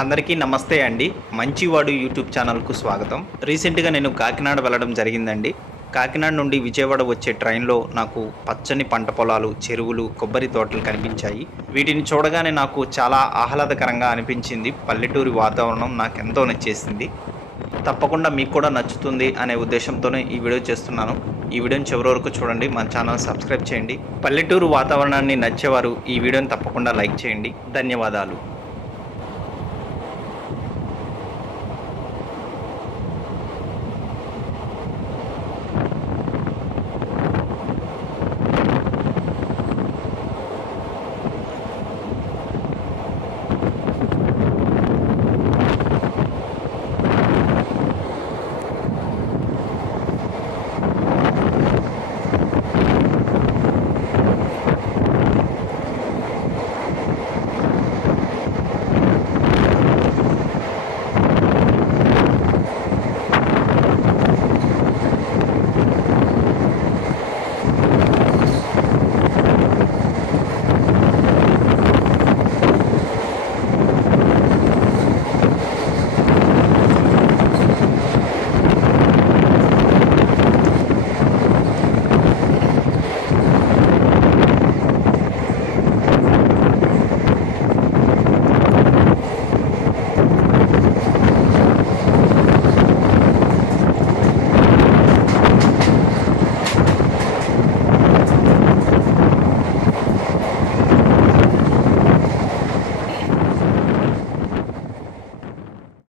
అందరికీ నమస్తే అండి. మంచివాడు యూట్యూబ్ ఛానల్కు స్వాగతం. రీసెంట్గా నేను కాకినాడ వెళ్ళడం జరిగిందండి. కాకినాడ నుండి విజయవాడ వచ్చే ట్రైన్లో నాకు పచ్చని పంట పొలాలు, చెరువులు, కొబ్బరి తోటలు కనిపించాయి. వీటిని చూడగానే నాకు చాలా ఆహ్లాదకరంగా అనిపించింది. పల్లెటూరి వాతావరణం నాకెంతో నచ్చేసింది. తప్పకుండా మీకు కూడా నచ్చుతుంది అనే ఉద్దేశంతోనే ఈ వీడియో చేస్తున్నాను. ఈ వీడియోని చివరి వరకు చూడండి. మన ఛానల్ సబ్స్క్రైబ్ చేయండి. పల్లెటూరు వాతావరణాన్ని నచ్చేవారు ఈ వీడియోని తప్పకుండా లైక్ చేయండి. ధన్యవాదాలు.